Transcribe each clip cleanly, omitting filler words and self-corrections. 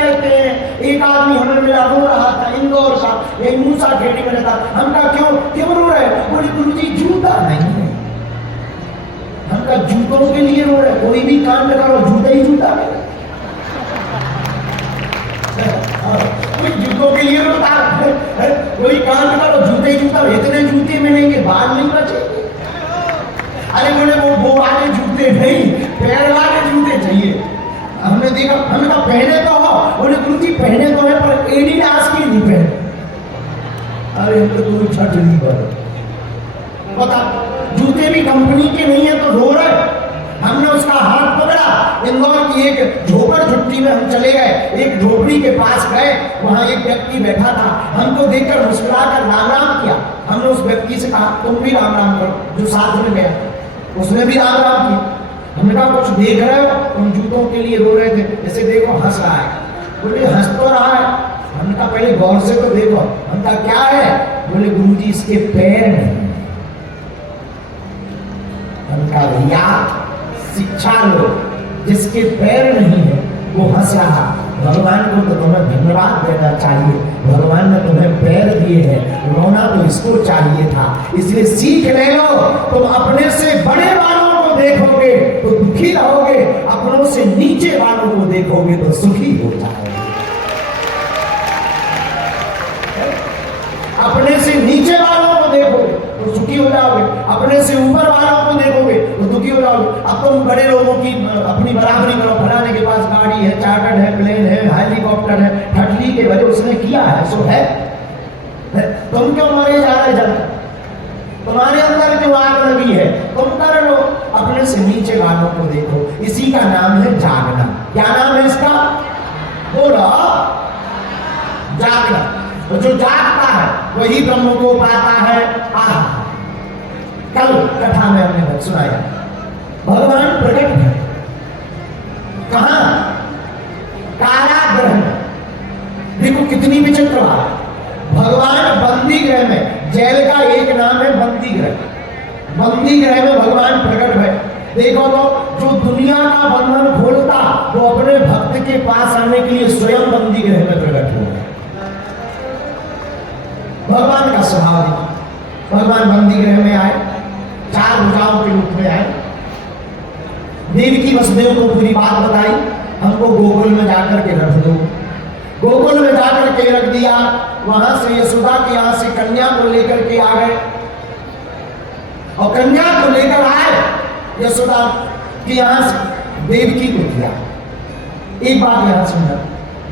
रहते हैं। एक आदमी हमें मिला, रो रहा था, इंदौर का, यही मूसा खेड़ी में रहता। हम कहा क्यों रो रहे? बोले गुरुजी जूता नहीं है। हम कहा जूतों के लिए रो रहे? कोई भी काम करो जूता ही जूता है। कोई जूतों के लिए रोता है, कोई काम करो जूते ही जूता। इतने जूते मिलेंगे बाल नहीं बचेंगे। अरे बोले वो वाले जूते नहीं, पैर वाले जूते चाहिए। हमने देखा, हमने कहा पहने तो हो। बोले गुरुजी पहने तो है पर एडिडास के नहीं पहने। अरे तो कोई छठ नहीं कर बता, जूते भी कंपनी के नहीं है तो रो रहे। हमने उसका हाथ पकड़ा। इंदौर की एक झोपड़ झुट्टी में हम चले गए, एक झोपड़ी के पास गए, वहां एक व्यक्ति बैठा था। हमको देखकर मुस्कुराकर राम राम किया। हमने उस व्यक्ति से कहा तुम भी राम राम करो, जो साथ में गया उसने भी राम राम किया। हमने कहा कुछ देख रहे हो? तुम जूतों के लिए रो रहे थे, जैसे देखो हंस रहा है। बोले हंस तो रहा है। हमने कहा पहले गौर से तो देखो। हम कहा क्या है? बोले गुरुजी इसके पैर नहीं। हम कहा भैया शिक्षा लो, जिसके पैर नहीं है वो हंस रहा। भगवान को तो तुम्हें धन्यवाद देना चाहिए, भगवान ने तुम्हें पैर दिए हैं, रोना तो इसको चाहिए था। इसलिए सीख ले लो। तुम अपने से बड़े वालों को देखोगे तो दुखी रहोगे, अपनों से नीचे वालों को देखोगे तो सुखी हो जाओगे। अपने से नीचे वालों को देखोगे तो सुखी हो जाओगे, अपने से ऊपर वालों को देखोगे तो दुखी हो जाओगे। अब तुम बड़े लोगों की अपनी बराबरी करो, फलाने के पास गाड़ी है, चार्टर्ड है, प्लेन है, हेलीकॉप्टर है, ठटली के वजह उसने किया है सो है। तुम क्यों मरे जा रहे? जब तुम्हारे अंदर जो आग लगी है तुम कर लो, अपने से नीचे वालों को देखो। इसी का नाम है जागना। क्या नाम है इसका? बोलो जागना। जो जागता है वही ब्रह्म को पाता है। आहा, कल कथा में हमने सुनाया भगवान प्रकट है कहां? कारागृह में। देखो कितनी विचित्र बात। भगवान बंदी गृह में, जेल का एक नाम है बंदी गृह। बंदी गृह में भगवान प्रकट है। देखो तो जो दुनिया का बंधन खोलता वो अपने भक्त के पास आने के लिए स्वयं बंदी गृह में प्रकट हुआ। भगवान का स्वभाव है। भगवान बंदी गृह में आए, चार भुजाओं के रूप में आए। देवकी वसुदेव को पूरी बात बताई, हमको गोकुल में जाकर के रख दो। गोकुल में जाकर के रख दिया। वहां से यशोदा के यहाँ से कन्या को लेकर के आ गए और कन्या को लेकर आए यशोदा के यहाँ से देवकी को दिया। एक बात यहां सुनना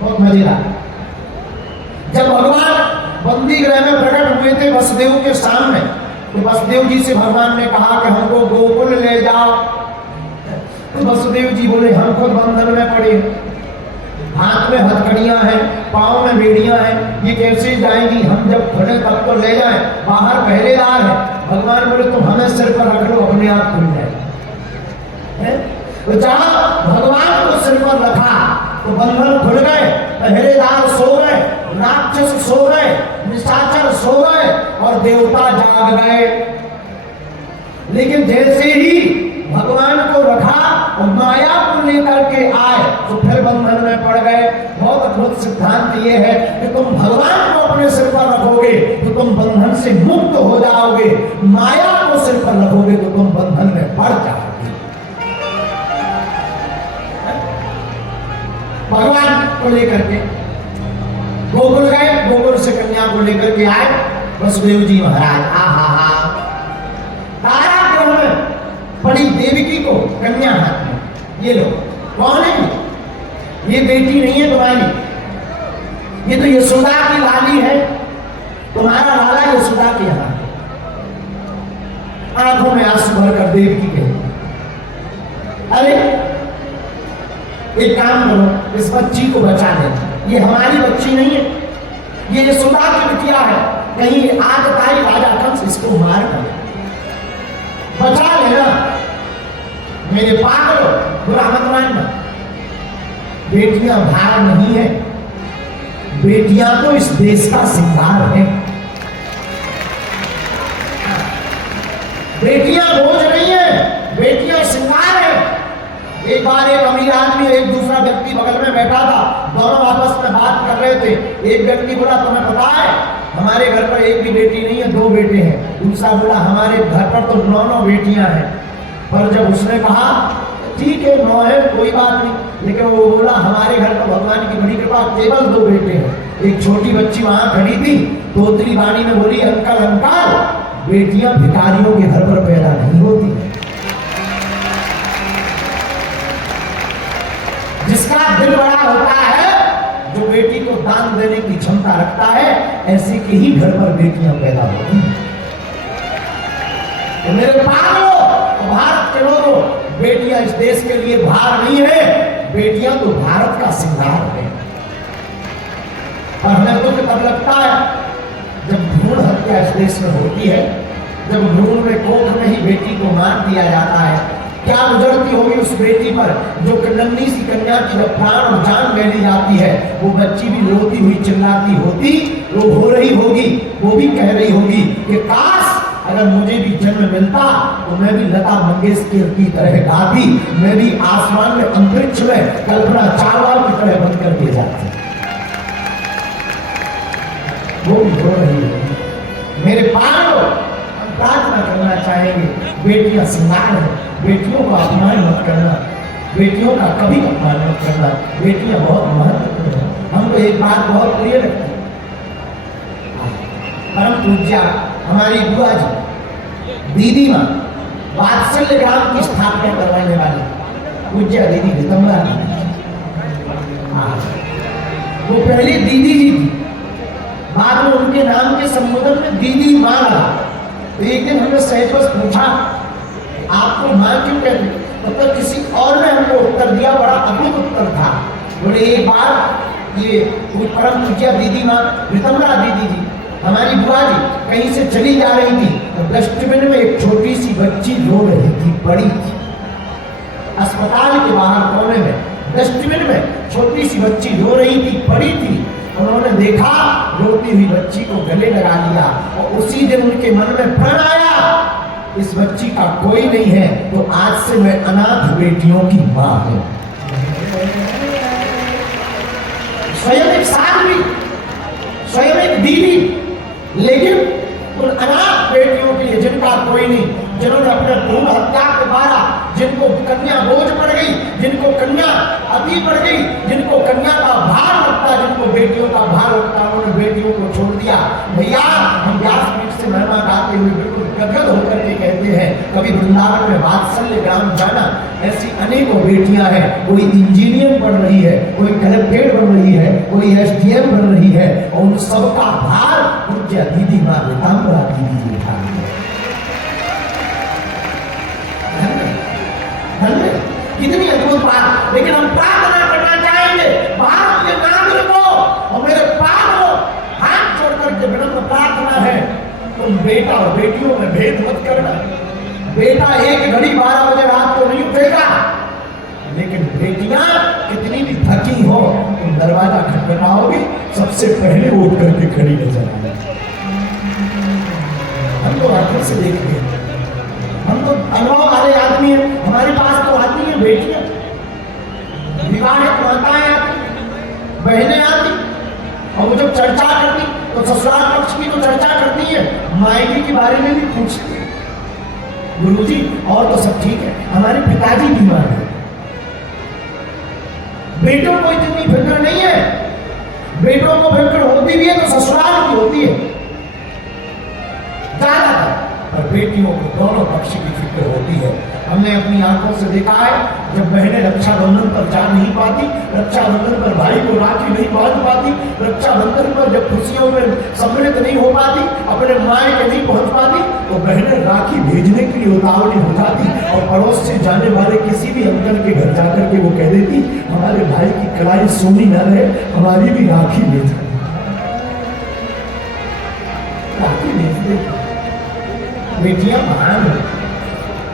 बहुत मजेदार। जब भगवान बंदी गृह में प्रकट हुए थे वसुदेव के सामने, तो वसुदेव जी से भगवान ने कहा कि हमको गोकुल ले जाओ। तो वसुदेव जी बोले हम खुद बंधन में पड़े, हाथ में हथकड़ियां हैं, पांव में बेड़ियां हैं, ये कैसे जाएंगी? हम जब खुले तब तो ले जाएं, बाहर पहरेदार है। भगवान बोले तुम हमें सिर पर रख लो, अपने आप खुल जाए। तो जहां भगवान को सिर पर रखा तो बंधन खुल गए, पहरेदार सो गए, राक्षस सो गए, निशाचर सो गए और देवता जाग गए। लेकिन जैसे ही भगवान को रखा और माया को लेकर के आए तो फिर बंधन में पड़ गए। बहुत अद्भुत सिद्धांत ये है कि तुम भगवान को अपने सिर पर रखोगे तो तुम बंधन से मुक्त हो जाओगे, माया को सिर पर रखोगे तो तुम बंधन में पड़ जाओगे। भगवान को लेकर के गोकुल गए, गोकुल से कन्या को लेकर के आए वसुदेव जी महाराज। आहा, कारागृह में पड़ी देवकी को कन्या हाथ में, ये लो। कौन है? ये बेटी नहीं है तुम्हारी, ये तो यशोदा की लाली है, तुम्हारा लाला यशोदा के यहाँ। आंखों में आंसू भरकर देवकी के, अरे एक काम करो, इस बच्ची को बचा लेना। ये हमारी बच्ची नहीं है, ये यशोदा की बिटिया है। कहीं आग ताई राजा कंस इसको मार कर बचा लेना। मेरे पागल बुरा मत मानना। बेटियां भार नहीं है, बेटियां तो इस देश का सिंगार है। बेटियां बोझ नहीं है, बेटियां सिंगार है। एक बार एक अमीर आदमी एक दूसरा व्यक्ति बगल में बैठा था, दोनों आपस में बात कर रहे थे। एक व्यक्ति बोला, तुम्हें पता है हमारे घर पर एक भी बेटी नहीं है, 2 बेटे हैं। दूसरा बोला, हमारे घर पर तो 9 बेटियां हैं। पर जब उसने कहा ठीक है 9 है कोई बात नहीं, लेकिन वो बोला हमारे घर पर भगवान की बड़ी कृपा केवल 2 बेटे हैं। एक छोटी बच्ची वहां खड़ी थी, तोतली वाणी में बोली, अंकल अंकल, बेटियां भिखारियों के घर पर पैदा नहीं होती। जिसका दिल बड़ा होता है, जो बेटी को दान देने की क्षमता रखता है, ऐसे के ही घर पर बेटियां पैदा होती हैं। तो मेरे पागलों, भारत के लोगों, बेटियां इस देश के लिए भार नहीं है, बेटियां तो भारत का सिंगार है। और हमें दुख तब लगता है जब भ्रूण हत्या इस देश में होती है, जब भ्रूण में कोख में ही बेटी को मार दिया जाता है। क्या गुजरती होगी उस बेटी पर, जो नन्ही सी कन्या की जब प्राण और जान ले ली जाती है, वो बच्ची भी रोती हुई चिल्लाती होती, वो हो रही होगी, वो भी कह रही होगी कि काश अगर मुझे भी जन्म मिलता तो मैं भी लता मंगेशकर की तरह गाती, मैं भी आसमान में अंतरिक्ष में कल्पना चावला की तरह बन करके जाती। वो भी हो रही होगी। मेरे पागलों, हम प्रार्थना करना चाहेंगे, बेटियां सिंगार है, बेटियों का अपमान मत करना, बेटियों का कभी अपमान मत करना। बेटियां बहुत महत्वपूर्ण है। हमको एक बात बहुत प्रिय लगती है, परम पूज्या हमारी बुआ जी दीदी माँ वात्सल्य ग्राम की स्थापना करवाने वाली पूज्या दीदी रितम्बरा दीदी, वो पहले दीदी जी थी, बाद में उनके नाम के संबोधन में दीदी माँ लगा। तो एक दिन हमने सहज पूछा, आपको माँ क्यों कहते? मतलब किसी और ने हमको उत्तर दिया, बड़ा अद्भुत उत्तर था। बोले एक बार ये परम पूज्या दीदी माँ रितम्बरा दीदी जी, हमारी बुआ जी कहीं से चली जा रही थी, तो डस्टबिन में एक छोटी सी बच्ची रो रही थी, बड़ी थी। अस्पताल के बाहर कोने में डस्टबिन में छोटी सी बच्ची रो रही थी, बड़ी थी। उन्होंने देखा, रोती हुई बच्ची को गले लगा लिया, और उसी दिन उनके मन में प्रण आया, इस बच्ची का कोई नहीं है, तो आज से मैं अनाथ बेटियों की मां हूं। स्वयं एक साध्वी, स्वयं एक दीदी, लेकिन उन अनाथ बेटियों के लिए जिनका कोई नहीं, जिन्होंने अपने भ्रूण हत्या के द्वारा जिनको कन्या बोझ पड़ गई, जिनको कन्या अति पड़ गई, जिनको कन्या का भार लगता, जिनको बेटियों का भार लगता, उन्होंने बेटियों को छोड़ दिया। भैया हम व्यासपीठ से महिमा गाते हुए बिल्कुल गदगद होकर के कहते हैं, कभी वृंदावन में वात्सल्य ग्राम जाना, ऐसी अनेकों बेटियां हैं, कोई इंजीनियर बन रही है, कोई कलेक्ट्रेट बन रही है, कोई SDM बन रही है, और उन सबका भार पूज्य दीदी माँ रितम्बरा दीदी जी उठा रही है। कितनी अद्भुत बात। लेकिन हम प्रार्थना करना चाहेंगे भारत के नागरिकों और मेरे पागलों, हाथ जोड़ करके विनम्र प्रार्थना है, तुम बेटा और बेटियों में भेद मत करना। बेटा एक घड़ी 12 बजे रात को नहीं उठेगा, लेकिन बेटियां कितनी भी थकी हो, तुम दरवाजा खटखटाओगे, सबसे पहले उठ करके खड़ी नजर आएगी। हम तो आंखों से देखते हैं, हम तो अनुभव वाले आदमी हैं, हमारे पास तो आती है बेटियां, विवाहित माताएं आती, बहनें आती, और वो जब चर्चा करती तो ससुराल पक्ष की तो चर्चा करती है, मायके के बारे में भी पूछती है। गुरुजी और तो सब ठीक है, हमारे पिताजी बीमार हैं, बेटों को इतनी फिक्र नहीं है, बेटों को फिक्र होती भी है तो ससुराल की होती है ज्यादातर, और बेटियों को दोनों पक्ष की फिक्र होती है। हमने अपनी आंखों से देखा है, जब बहनें रक्षाबंधन पर जा नहीं पाती, रक्षाबंधन पर भाई को राखी नहीं बांध पाती, रक्षाबंधन पर जब खुशियों में सम्मिलित नहीं हो पाती, अपने मायके नहीं पहुंच पाती, तो बहनें राखी भेजने के लिए उतावली हो जाती, और पड़ोस से जाने वाले किसी भी अंकल के घर जाकर के वो कह देती, हमारे भाई की कलाई सोनी न रहे, हमारी भी राखी भेज दे। राखी भेज दे। बेटियां महान है,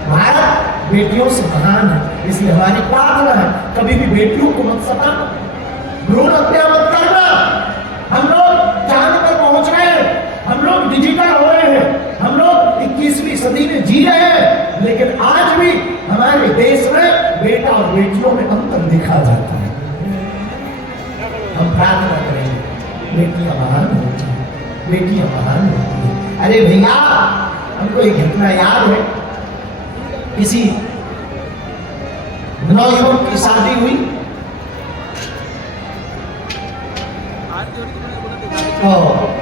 भारत बेटियों से महान है, इसलिए हमारी प्रार्थना है कभी भी बेटियों को मत सताना, भ्रूण हत्या मत करना। हम लोग चांद पर पहुंच रहे हैं, हम लोग डिजिटल हो रहे हैं, हम लोग 21वीं सदी में जी रहे हैं, लेकिन आज भी हमारे देश में बेटा और बेटियों में अंतर देखा जाता है। हम प्रार्थना करेंगे बेटियां महान होती हैं, बेटियां महान होती हैं। अरे भैया, हमको एक घटना याद है, किसी नौयुवक की शादी हुई और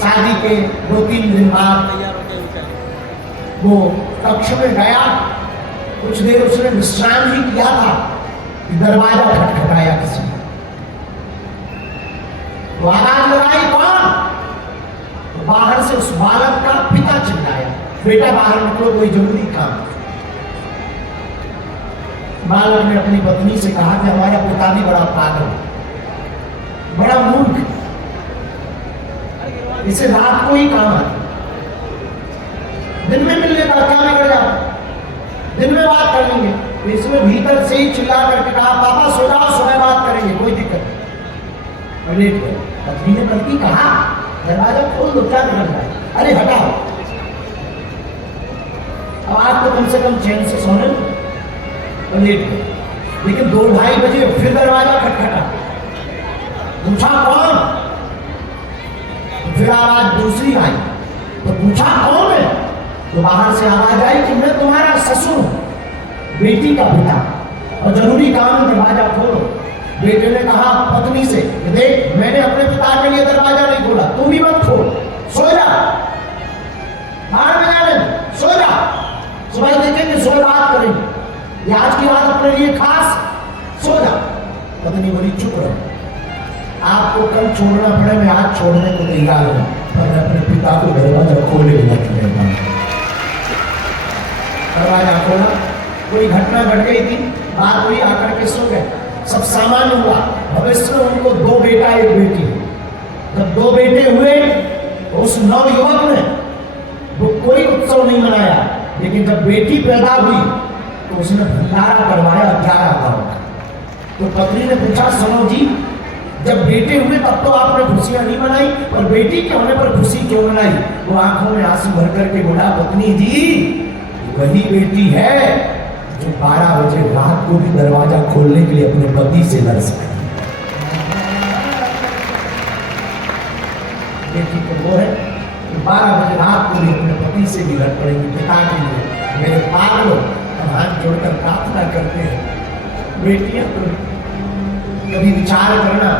शादी के 2-3 दिन बाद वो कक्ष में गया, कुछ देर उसने विश्राम ही किया था कि दरवाजा खटखटाया किसी ने। तो आवाज लगाई, कौन? तो बाहर से उस बालक का पिता चिल्लाया, बेटा बाहर निकलो, कोई जरूरी काम। बालक ने अपनी पत्नी से कहा कि हमारा पिता भी बड़ा पागल, बड़ा मूर्ख, इसे रात को ही काम आता, दिन में मिलने का क्या बिगड़ जाता, दिन में बात कर लेंगे। तो इसमें भीतर से ही चिल्ला करके कहा, पापा सो जाओ, सुबह बात करेंगे, कोई दिक्कत नहीं। लेट गए। पत्नी ने बल्कि कहा, दरवाजा खोल दो, क्या बिगड़ रहा है? अरे हटाओ, अब आप तो कम से कम चैन से सोने दो। लेट गए। लेकिन 2-2:30 बजे फिर दरवाजा खटखटा, पूछा कौन? तो फिर आवाज दूसरी आई, तो पूछा कौन है? तो बाहर से आवाज आई कि मैं तुम्हारा ससुर, बेटी का पिता, और जरूरी काम, दरवाजा खोलो। बेटे ने कहा पत्नी से, देख मैंने अपने पिता के लिए दरवाजा नहीं खोला, तू भी मत खोल, सो जा, बाहर में जाने, सो जा, सुबह देखेंगे, सुबह बात करेंगे, ये आज की बात अपने लिए खास, सो जा। पत्नी बोली चुप रहो, आपको कल छोड़ना पड़े, मैं आज छोड़ने को तैयार हूं, पर मैं अपने पिता को दरवाजा खोले बिना छोड़ेगा। दरवाजा खोला, कोई घटना घट गई थी, बात हुई, आकर के सो गए, सब सामान्य हुआ। भविष्य में उनको 2 बेटा 1 बेटी, जब 2 बेटे हुए तो उस नवयुवक ने वो कोई उत्सव नहीं मनाया, लेकिन जब बेटी पैदा हुई तो उसने भंडारा करवाया 11 गांव का। तो पत्नी ने पूछा, सुनो जी, जब बेटे हुए तब तो आपने खुशियां नहीं मनाई, और बेटी के होने पर खुशी क्यों मनाई? वो आंखों में आंसू भर करके बोला, पत्नी जी वही बेटी है जो 12 बजे रात को भी दरवाजा खोलने के लिए अपने पति से लड़ सकती। बेटी तो वो है 12 बजे रात को भी अपने पति से भी लड़ पड़ेगी, पिता के लिए। मेरे पागलों, हम हाथ जोड़कर प्रार्थना करते हैं, बेटियां तो कभी विचार करना,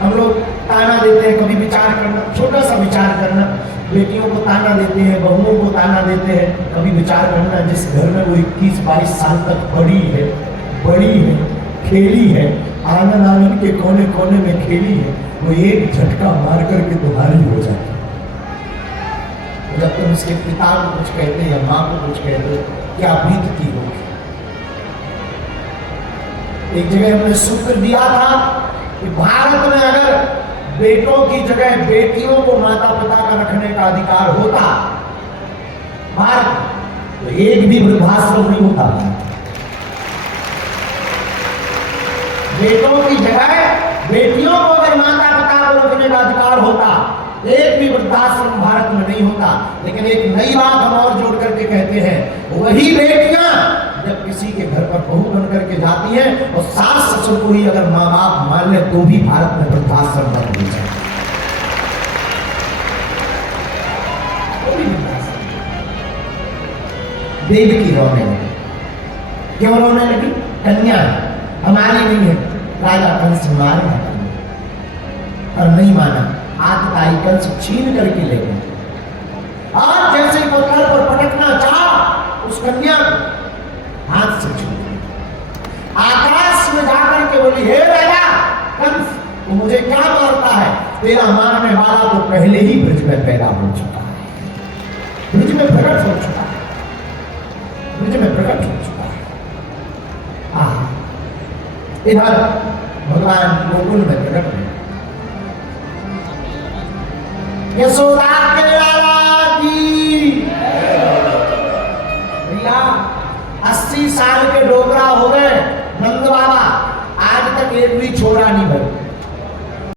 हम लोग ताना देते हैं, कभी विचार करना, छोटा सा विचार करना, बेटियों को ताना देते हैं, बहुओं को ताना देते हैं, कभी विचार करना, जिस घर में वो 21-22 साल तक बड़ी है, खेली है, आंगन आंगन के कोने कोने में खेली है, वो एक झटका मार करके तुम्हारी हो जाती है। जब तुम उसके पिता को कुछ कहते या माँ को कुछ कहते, क्या बीतती होगी। एक जगह हमने सूत्र दिया था कि भारत में अगर बेटों की जगह बेटियों को माता पिता का रखने का अधिकार होता भारत, तो एक भी वृद्धाश्रम नहीं होता। बेटों की जगह बेटियों को अगर माता पिता को रखने का अधिकार होता, एक भी वृद्धाश्रम भारत में नहीं होता। लेकिन एक नई बात हम और जोड़ करके कहते हैं, वही बेटियां जब किसी के घर पर बहू बन करके जाती हैं और सास ससुर को ही अगर माँ बाप मान ले तो भी भारत में वृद्धाश्रम बंद हो जाए। देवकी रोने लगी, क्यों रोने लगी? कन्या हमारी नहीं है, राजा कंस मारना और नहीं माना, आतताई कंस छीन करके ले गए। आज जैसे ही पत्थर पर पटकना चाहा, उस कन्या हाथ से छूट आकाश में जाकर के बोली, हे राजा कंस, तो मुझे क्या मारता है? तेरा मारने वाला तो पहले ही ब्रज में पैदा हो चुका है, ब्रज में प्रकट हो चुका है, ब्रज में प्रकट हो चुका है। इधर भगवान गोकुल में प्रकट हुए। यशोदा के लाला की भैया 80 साल के डोगरा हो गए नंद बाबा, आज तक एक भी छोरा नहीं बना।